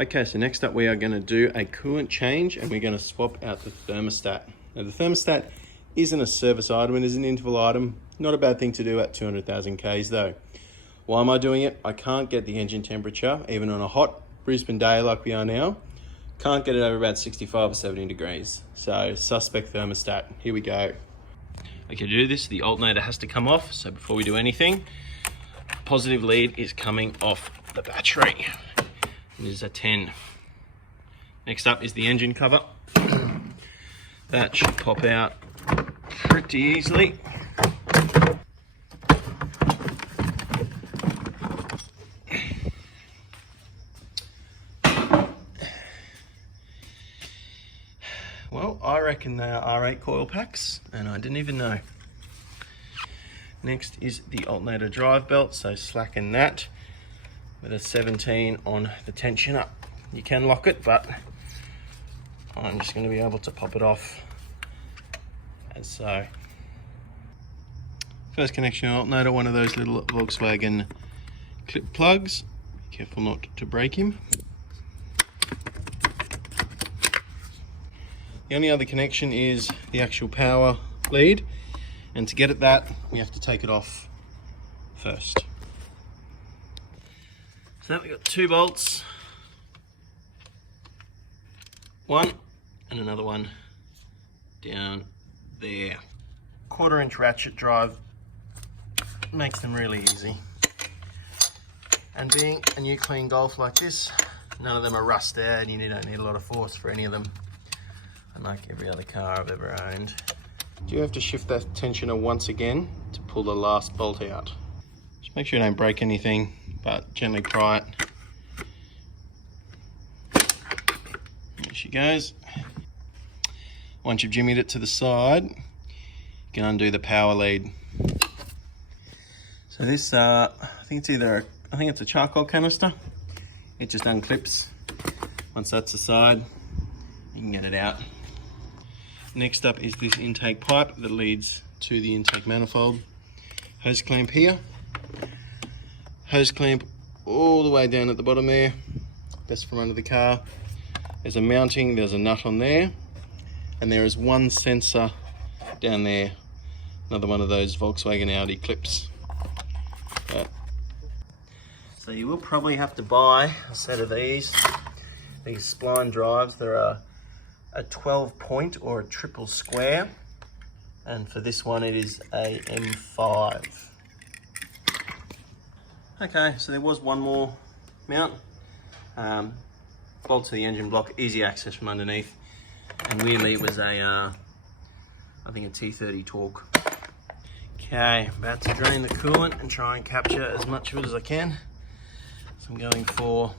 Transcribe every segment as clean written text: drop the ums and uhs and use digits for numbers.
Okay, so next up we are going to do a coolant change and we're going to swap out the thermostat. Now the thermostat isn't a service item, it is an interval item. Not a bad thing to do at 200,000 Ks though. Why am I doing it? I can't get the engine temperature, even on a hot Brisbane day like we are now. Can't get it over about 65 or 70 degrees. So suspect thermostat, here we go. Okay, to do this, the alternator has to come off. So before we do anything, positive lead is coming off the battery. This is a 10. Next up is the engine cover. That should pop out pretty easily. Well, I reckon they are R8 coil packs, and I didn't even know. Next is the alternator drive belt, so slacken that with a 17 on the tension up. You can lock it, but I'm just going to be able to pop it off as so. First connection alternator, one of those little Volkswagen clip plugs. Be careful not to break him. The only other connection is the actual power lead, and to get at that we have to take it off first. So now we've got 2 bolts, one and another one down there. 1/4 inch ratchet drive makes them really easy, and being a new clean Golf like this, none of them are rusted and you don't need a lot of force for any of them. Unlike every other car I've ever owned. Do you have to shift that tensioner once again to pull the last bolt out? Just make sure you don't break anything, but gently pry it. There she goes. Once you've jimmied it to the side, you can undo the power lead. So this, I think it's a charcoal canister. It just unclips. Once that's aside, you can get it out. Next up is this intake pipe that leads to the intake manifold. Hose clamp here. Hose clamp all the way down at the bottom there. Best from under the car. There's a mounting, there's a nut on there. And there is one sensor down there. Another one of those Volkswagen Audi clips. So you will probably have to buy a set of these spline drives. There are a 12 point or a triple square, and for this one it is a M5. Okay, so there was one more mount. Bolt to the engine block, easy access from underneath, and weirdly it was a I think a T30 torque. Okay, about to drain the coolant and try and capture as much of it as I can. So I'm going for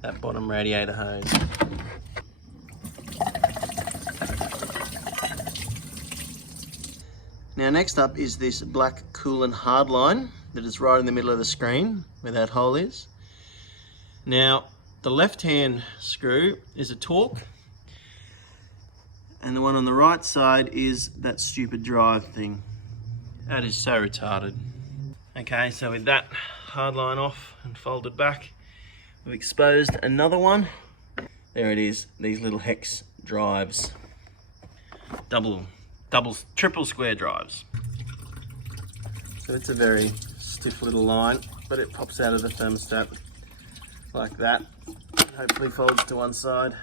that bottom radiator hose. Now next up is this black coolant hardline that is right in the middle of the screen where that hole is. Now the left hand screw is a torque and the one on the right side is that stupid drive thing. That is so retarded. Okay, so with that hardline off and folded back, we've exposed another one. There it is, these little hex drives. Triple square drives. So it's a very stiff little line, but it pops out of the thermostat like that. Hopefully folds to one side.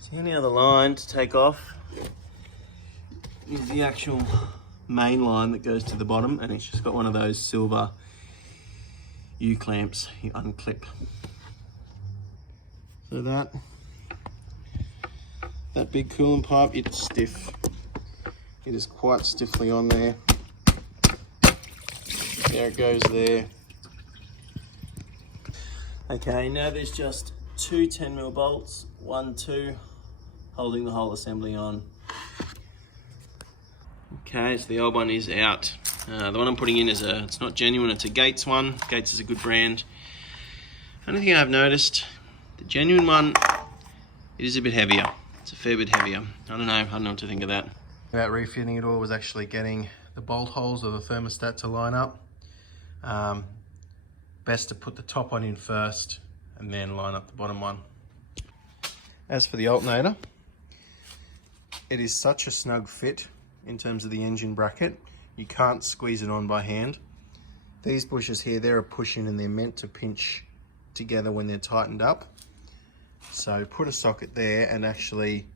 So the only other line to take off is the actual main line that goes to the bottom, and it's just got one of those silver U-clamps you unclip. So that big coolant pipe, it's stiff. It is quite stiffly on there. There it goes there. Okay, now there's just 2 10mm bolts, 1, 2, holding the whole assembly on. Okay, so the old one is out. The one I'm putting in is it's not genuine, it's a Gates one. Gates is a good brand. Only thing I've noticed, the genuine one, it is a bit heavier. It's a fair bit heavier. I don't know what to think of that. About refitting it all was actually getting the bolt holes of the thermostat to line up. Best to put the top one in first, and then line up the bottom one. As for the alternator, it is such a snug fit in terms of the engine bracket. You can't squeeze it on by hand. These bushes here, they're a push-in and they're meant to pinch together when they're tightened up. So put a socket there and actually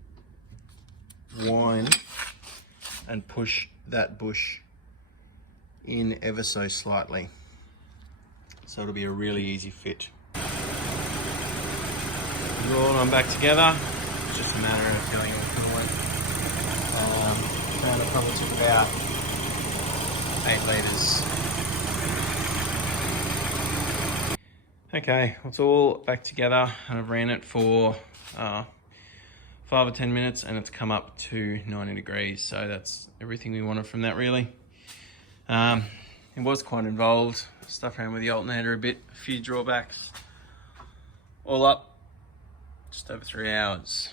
wind and push that bush in ever so slightly. So it'll be a really easy fit. Roll them back together. It's just a matter of filling it with coolant. And it probably took about 8 litres. Okay, it's all back together and I've ran it for 5 or 10 minutes and it's come up to 90 degrees. So that's everything we wanted from that really. It was quite involved. Stuff around with the alternator a bit, a few drawbacks. All up, just over 3 hours.